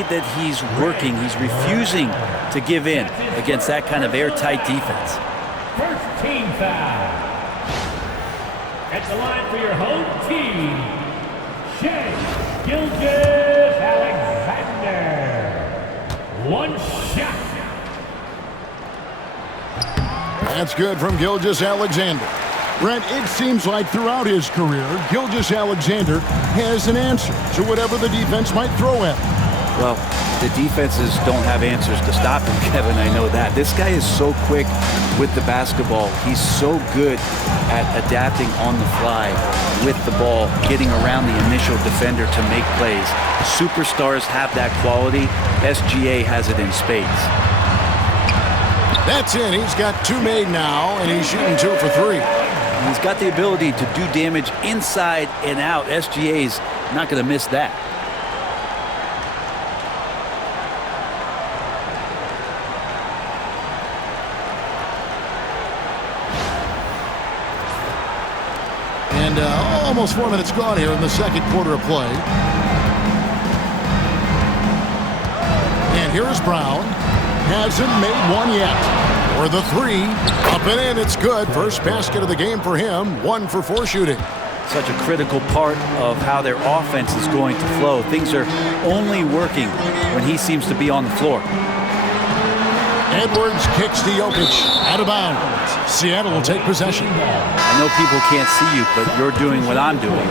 way that he's working, he's refusing to give in against that kind of airtight defense. First team foul. At the line for your home team, Shai Gilgeous-Alexander. One shot. That's good from Gilgeous-Alexander. Brent, it seems like throughout his career, Gilgeous-Alexander has an answer to whatever the defense might throw at him. Well, the defenses don't have answers to stop him, Kevin. I know that. This guy is so quick with the basketball. He's so good at adapting on the fly with the ball, getting around the initial defender to make plays. Superstars have that quality. SGA has it in spades. That's in. He's got 2 made now, and he's shooting 2 for 3. He's got the ability to do damage inside and out. SGA's not going to miss that. And almost 4 minutes gone here in the second quarter of play. And here's Brown. Hasn't made one yet. For the 3. Up and in. It's good. First basket of the game for him. 1 for 4 shooting. Such a critical part of how their offense is going to flow. Things are only working when he seems to be on the floor. Edwards kicks to Jokic. Out of bounds. Seattle will take possession. I know people can't see you, but you're doing what I'm doing.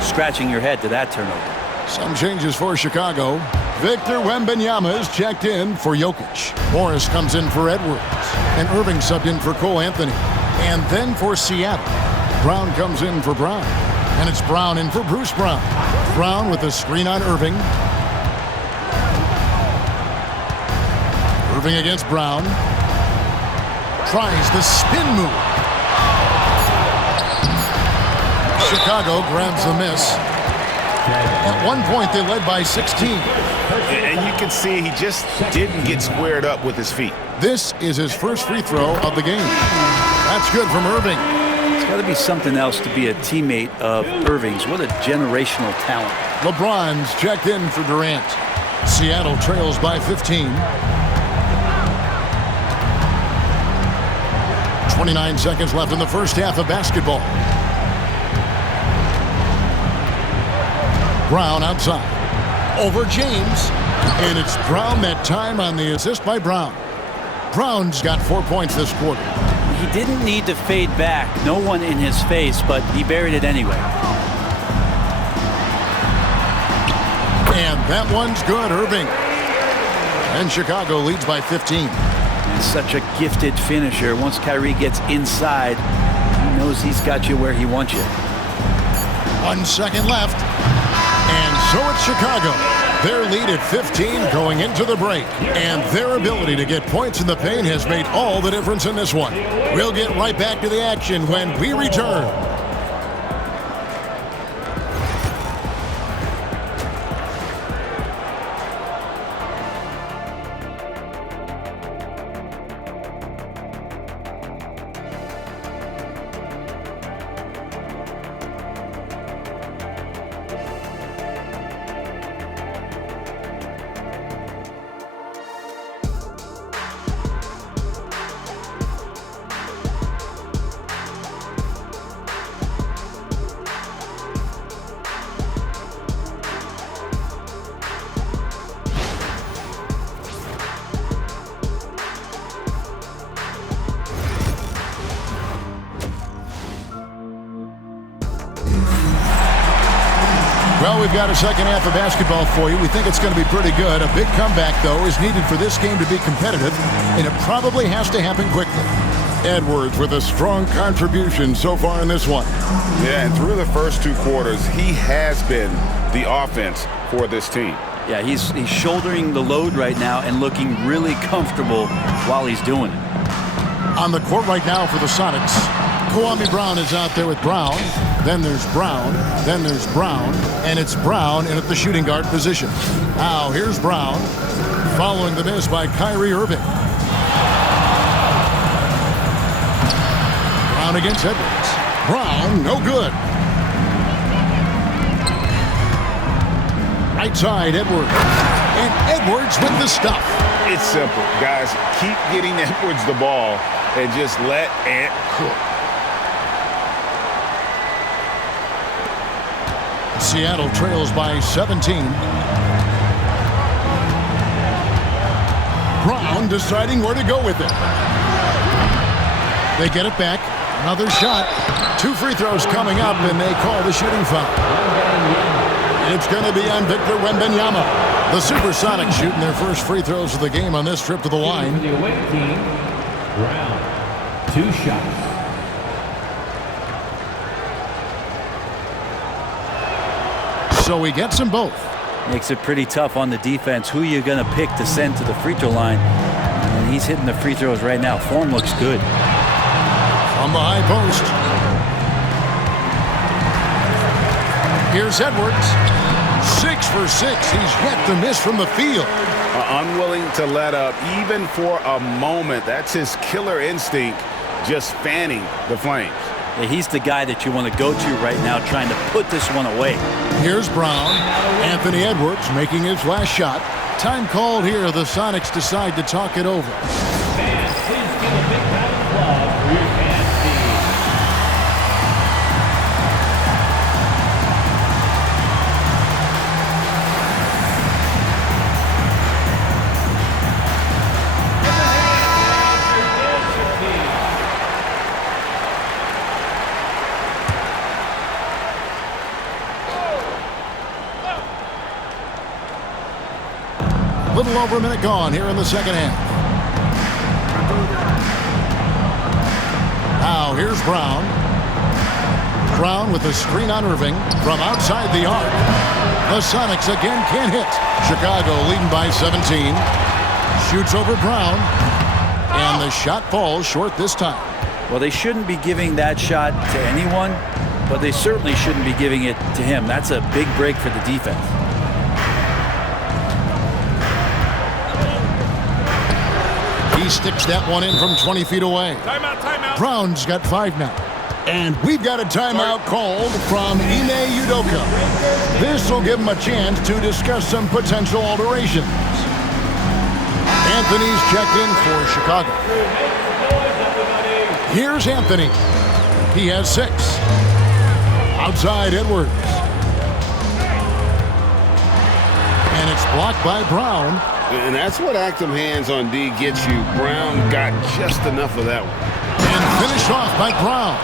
Scratching your head to that turnover. Some changes for Chicago. Victor Wembanyama is checked in for Jokic. Morris comes in for Edwards. And Irving subbed in for Cole Anthony. And then for Seattle, Brown comes in for Brown. And it's Brown in for Bruce Brown. Brown with a screen on Irving. Irving against Brown. Tries the spin move. Chicago grabs the miss. At one point, they led by 16. And you can see he just didn't get squared up with his feet. This is his first free throw of the game. That's good from Irving. It's got to be something else to be a teammate of Irving's. What a generational talent. LeBron's checked in for Durant. Seattle trails by 15. 29 seconds left in the first half of basketball. Brown outside. Over James. And it's Brown that time on the assist by Brown. Brown's got 4 points this quarter. He didn't need to fade back. No one in his face, but he buried it anyway. And that one's good, Irving. And Chicago leads by 15. And such a gifted finisher. Once Kyrie gets inside, he knows he's got you where he wants you. 1 second left. And so it's Chicago. Their lead at 15 going into the break. And their ability to get points in the paint has made all the difference in this one. We'll get right back to the action when we return. Well, we've got a second half of basketball for you. We think it's going to be pretty good. A big comeback, though, is needed for this game to be competitive, and it probably has to happen quickly. Edwards with a strong contribution so far in this one. Yeah, and through the first 2 quarters, he has been the offense for this team. Yeah, he's shouldering the load right now and looking really comfortable while he's doing it. On the court right now for the Sonics, Kwame Brown is out there with Brown. Then there's Brown. Then there's Brown. And it's Brown in at the shooting guard position. Now here's Brown following the miss by Kyrie Irving. Brown against Edwards. Brown, no good. Right side, Edwards. And Edwards with the stuff. It's simple, guys. Keep getting Edwards the ball and just let Ant cook. Seattle trails by 17. Brown deciding where to go with it. They get it back. Another shot. 2 free throws coming up, and they call the shooting foul. It's going to be on Victor Wembanyama. The Supersonics shooting their first free throws of the game on this trip to the line. The away team, Brown, 2 shots. So he gets them both. Makes it pretty tough on the defense. Who you're going to pick to send to the free throw line. And he's hitting the free throws right now. Form looks good. On the high post. Here's Edwards. 6 for 6. He's yet to miss from the field. Unwilling to let up even for a moment. That's his killer instinct, just fanning the flames. Yeah, he's the guy that you want to go to right now, trying to put this one away. Here's Brown. Anthony Edwards making his last shot. Time called here. The Sonics decide to talk it over. Fans, please give a big round of applause for your fan team. Little over a minute gone here in the second half. Now here's Brown. Brown with a screen on Irving from outside the arc. The Sonics again can't hit. Chicago leading by 17. Shoots over Brown. And the shot falls short this time. Well, they shouldn't be giving that shot to anyone, but they certainly shouldn't be giving it to him. That's a big break for the defense. He sticks that one in from 20 feet away. Timeout, timeout. Brown's got 5 now. And we've got a timeout called from Ime Udoka. This will give him a chance to discuss some potential alterations. Anthony's checked in for Chicago. Here's Anthony. He has 6. Outside Edwards. And it's blocked by Brown. And that's what active hands on D gets you. Brown got just enough of that one. And finished off by Brown.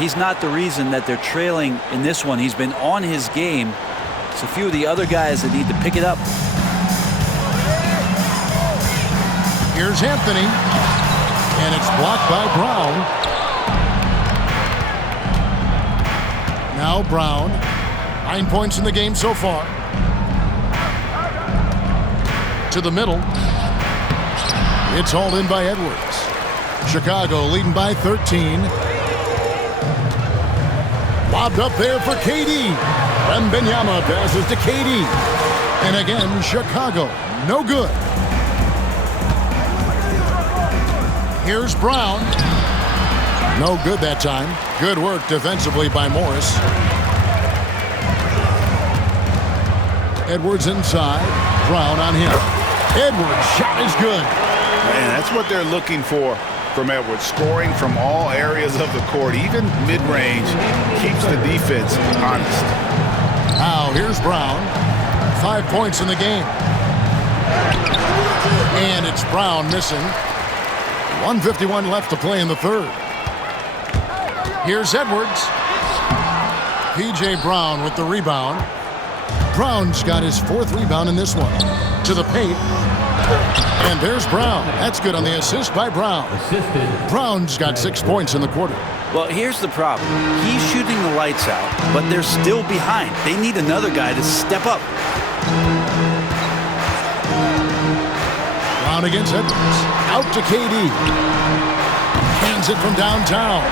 He's not the reason that they're trailing in this one. He's been on his game. It's a few of the other guys that need to pick it up. Here's Anthony. And it's blocked by Brown. Now Brown. 9 points in the game so far. To the middle. It's hauled in by Edwards. Chicago leading by 13. Lobbed up there for KD. Wembanyama passes to KD. And again, Chicago, no good. Here's Brown. No good that time. Good work defensively by Morris. Edwards inside. Brown on him. Edwards' shot is good. Man, that's what they're looking for from Edwards. Scoring from all areas of the court, even mid-range, keeps the defense honest. Now here's Brown. 5 points in the game. And it's Brown missing. 1:51 left to play in the third. Here's Edwards. P.J. Brown with the rebound. Brown's got his 4th rebound in this one. To the paint. And there's Brown. That's good on the assist by Brown. Brown's got 6 points in the quarter. Well, here's the problem. He's shooting the lights out, but they're still behind. They need another guy to step up. Brown against Edwards. Out to KD. Hands it from downtown.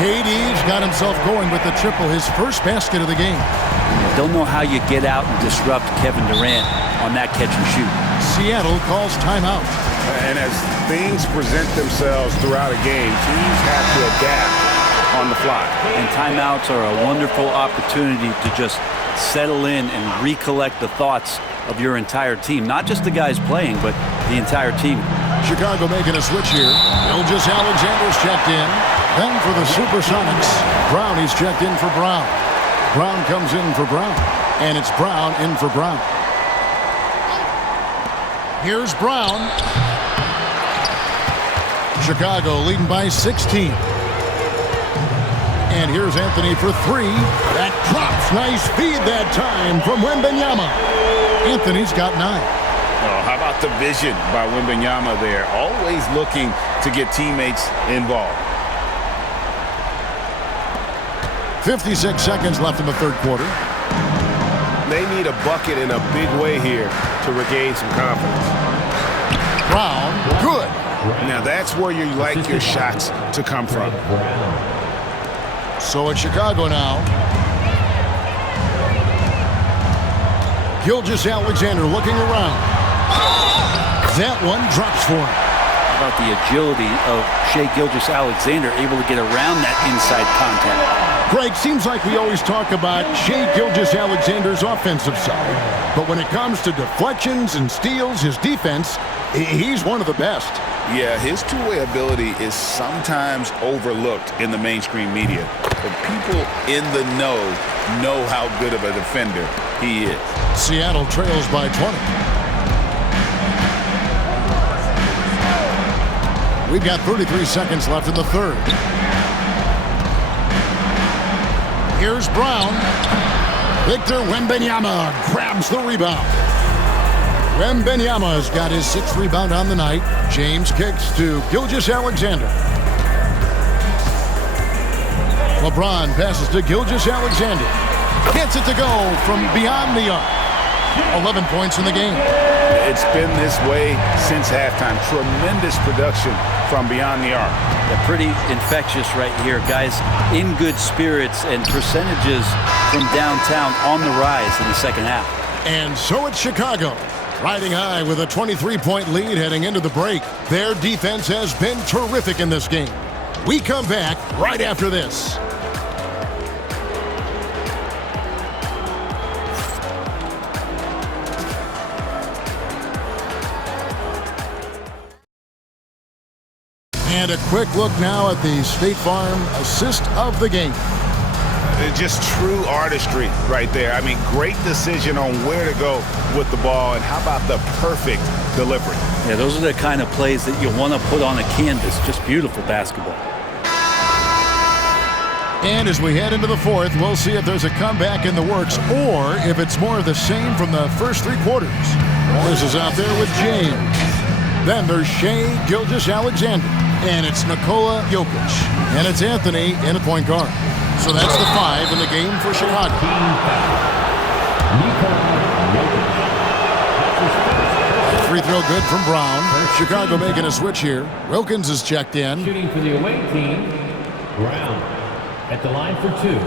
KD's got himself going with the triple, his first basket of the game. Don't know how you get out and disrupt Kevin Durant on that catch and shoot. Seattle calls timeout. And as things present themselves throughout a game, teams have to adapt on the fly. And timeouts are a wonderful opportunity to just settle in and recollect the thoughts of your entire team. Not just the guys playing, but the entire team. Chicago making a switch here. Gilgeous-Alexander's checked in. Then for the Supersonics, Brown, he's checked in for Brown. Brown comes in for Brown. And it's Brown in for Brown. Here's Brown. Chicago leading by 16. And here's Anthony for three. That drops. Nice feed that time from Wembanyama. Anthony's got 9. Oh, how about the vision by Wembanyama there? Always looking to get teammates involved. 56 seconds left in the third quarter. They need a bucket in a big way here to regain some confidence. Brown, good. Now that's where you like your shots to come from. So it's Chicago now. Gilgeous-Alexander looking around. That one drops for him. How about the agility of Shai Gilgeous-Alexander, able to get around that inside contact? Greg, seems like we always talk about Shai Gilgeous-Alexander's offensive side. But when it comes to deflections and steals, his defense, he's one of the best. Yeah, his two-way ability is sometimes overlooked in the mainstream media. But people in the know how good of a defender he is. Seattle trails by 20. We've got 33 seconds left in the third. Here's Brown. Victor Wembanyama grabs the rebound. Wembanyama's got his 6th rebound on the night. James kicks to Gilgeous-Alexander. LeBron passes to Gilgeous-Alexander. Gets it to go from beyond the arc. 11 points in the game. It's been this way since halftime. Tremendous production from beyond the arc. They're pretty infectious right here. Guys in good spirits and percentages from downtown on the rise in the second half. And so it's Chicago, riding high with a 23-point lead heading into the break. Their defense has been terrific in this game. We come back right after this. And a quick look now at the State Farm assist of the game. Just true artistry right there. I mean, great decision on where to go with the ball, and how about the perfect delivery? Yeah, those are the kind of plays that you want to put on a canvas. Just beautiful basketball. And as we head into the fourth, we'll see if there's a comeback in the works or if it's more of the same from the first 3 quarters. This is out there with James. Then there's Shai Gilgeous-Alexander. And it's Nikola Jokic. And it's Anthony in at point guard. So that's the 5 in the game for Chicago. Free throw good from Brown. Chicago making a switch here. Wilkins is checked in. Shooting for the away team, Brown at the line for 2.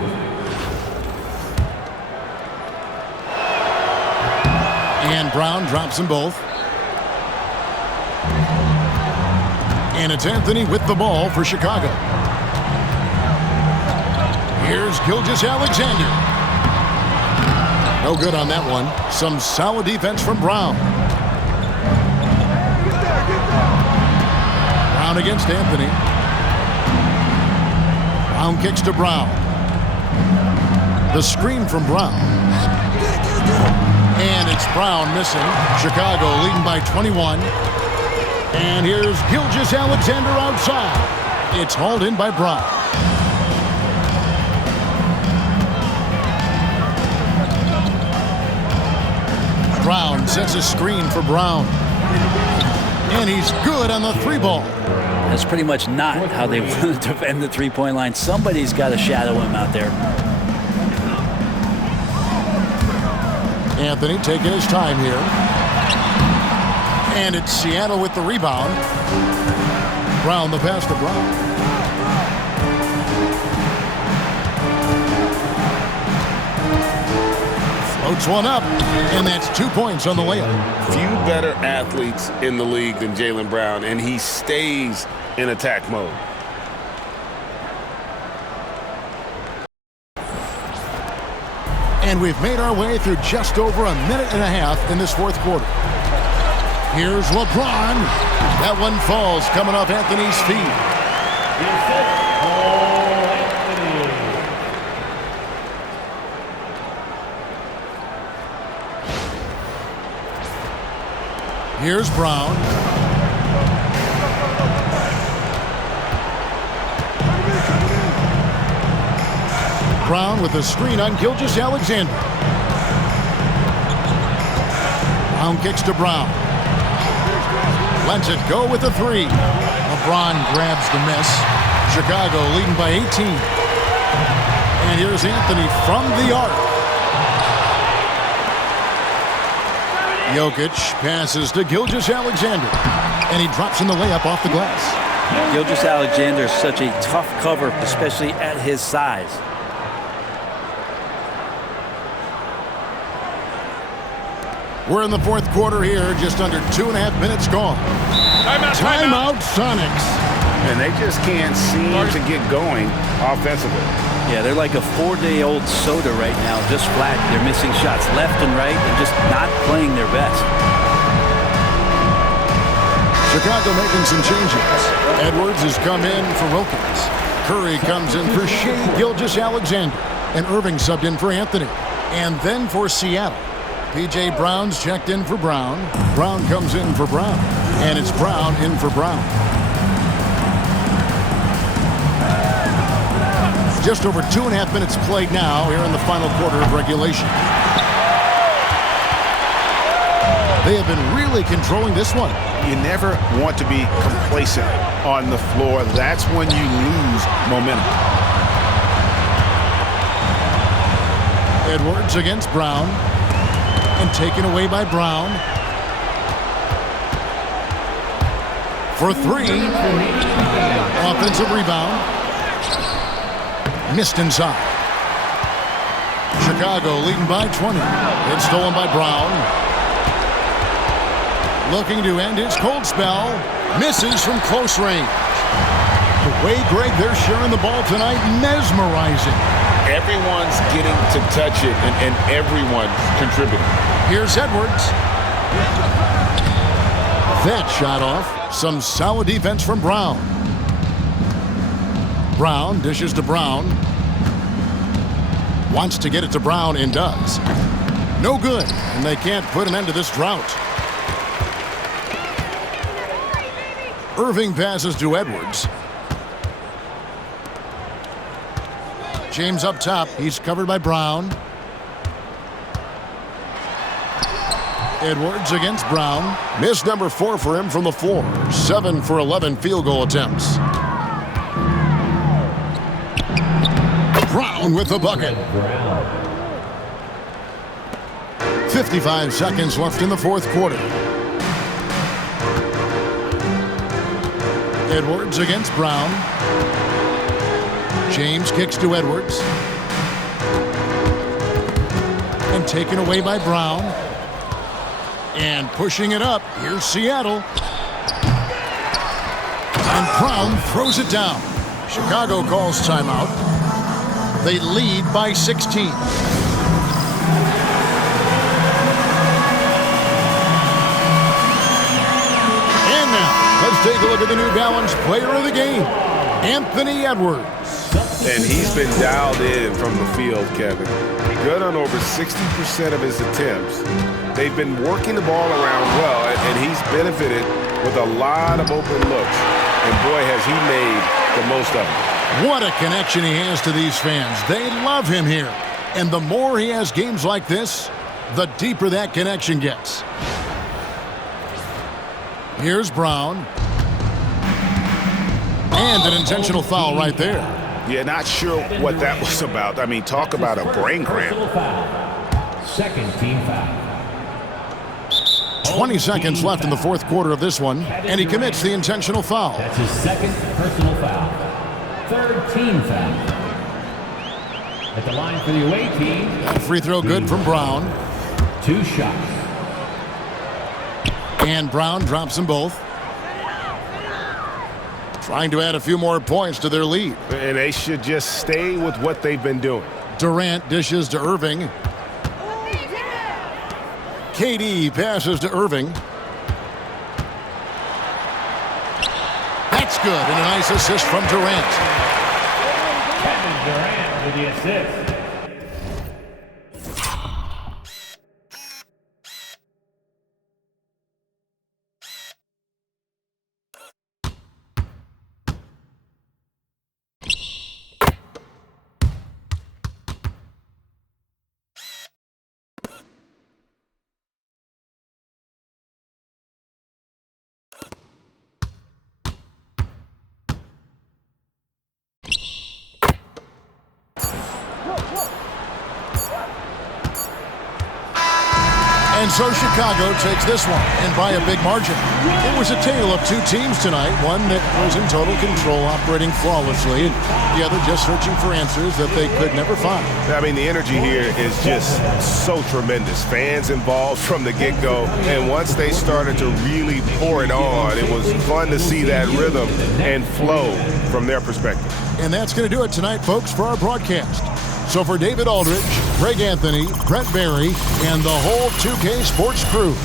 And Brown drops them both. And it's Anthony with the ball for Chicago. Here's Gilgeous-Alexander. No good on that one. Some solid defense from Brown. Brown against Anthony. Brown kicks to Brown. The screen from Brown. And it's Brown missing. Chicago leading by 21. And here's Gilgeous-Alexander outside. It's hauled in by Brown. Brown sets a screen for Brown. And he's good on the 3-ball. That's pretty much not how they want to defend the 3-point line. Somebody's got to shadow him out there. Anthony taking his time here. And it's Seattle with the rebound. Brown the pass to Brown. Floats one up, and that's 2 points on the layup. Few better athletes in the league than Jaylen Brown, and he stays in attack mode. And we've made our way through just over a minute and a half in this fourth quarter. Here's LeBron. That one falls coming off Anthony's feet. Here's Brown. Brown with a screen on Gilgeous-Alexander. Brown kicks to Brown. Lets it go with the three. LeBron grabs the miss. Chicago leading by 18. And here's Anthony from the arc. Jokic passes to Gilgeous-Alexander. And he drops in the layup off the glass. Gilgeous-Alexander is such a tough cover, especially at his size. We're in the fourth quarter here, just under 2.5 minutes gone. Timeout, Sonics. And they just can't seem to get going offensively. Yeah, they're like a 4-day-old soda right now, just flat. They're missing shots left and right and just not playing their best. Chicago making some changes. Edwards has come in for Wilkins. Curry comes in for Shai Gilgeous-Alexander. And Irving subbed in for Anthony. And then for Seattle, P.J. Brown's checked in for Brown. Brown comes in for Brown. And it's Brown in for Brown. Just over 2.5 minutes played now here in the final quarter of regulation. They have been really controlling this one. You never want to be complacent on the floor. That's when you lose momentum. Edwards against Brown. And taken away by Brown. For three. Offensive rebound. Missed inside. Chicago leading by 20. It's stolen by Brown. Looking to end his cold spell. Misses from close range. The way, Greg, they're sharing the ball tonight, mesmerizing. Everyone's getting to touch it, and everyone's contributing. Here's Edwards. That shot off. Some solid defense from Brown. Brown dishes to Brown. Wants to get it to Brown and does. No good, and they can't put an end to this drought. Irving passes to Edwards. James up top. He's covered by Brown. Edwards against Brown. Miss number 4 for him from the floor. 7 for 11 field goal attempts. Brown with the bucket. 55 seconds left in the fourth quarter. Edwards against Brown. James kicks to Edwards. And taken away by Brown. And pushing it up. Here's Seattle. And Brown throws it down. Chicago calls timeout. They lead by 16. And now, let's take a look at the New Balance player of the game, Anthony Edwards. And he's been dialed in from the field, Kevin. Good on over 60% of his attempts. They've been working the ball around well, and he's benefited with a lot of open looks. And boy, has he made the most of it. What a connection he has to these fans. They love him here. And the more he has games like this, the deeper that connection gets. Here's Brown. And an intentional foul right there. Yeah, not sure what that was about. I mean, talk about a brain cramp. Second team foul. 20 seconds left in the fourth quarter of this one, and he commits the intentional foul. That's his second personal foul. Third team foul. At the line for the away team. Free throw good from Brown. 2 shots. And Brown drops them both. Trying to add a few more points to their lead. And they should just stay with what they've been doing. Durant dishes to Irving. KD passes to Irving. That's good, and a nice assist from Durant. Kevin Durant with the assist. And so Chicago takes this one, and by a big margin. It was a tale of two teams tonight, one that was in total control, operating flawlessly, and the other just searching for answers that they could never find. I mean, the energy here is just so tremendous. Fans involved from the get-go, and once they started to really pour it on, it was fun to see that rhythm and flow from their perspective. And that's going to do it tonight, folks, for our broadcast. So for David Aldridge, Greg Anthony, Brent Barry, and the whole 2K Sports crew,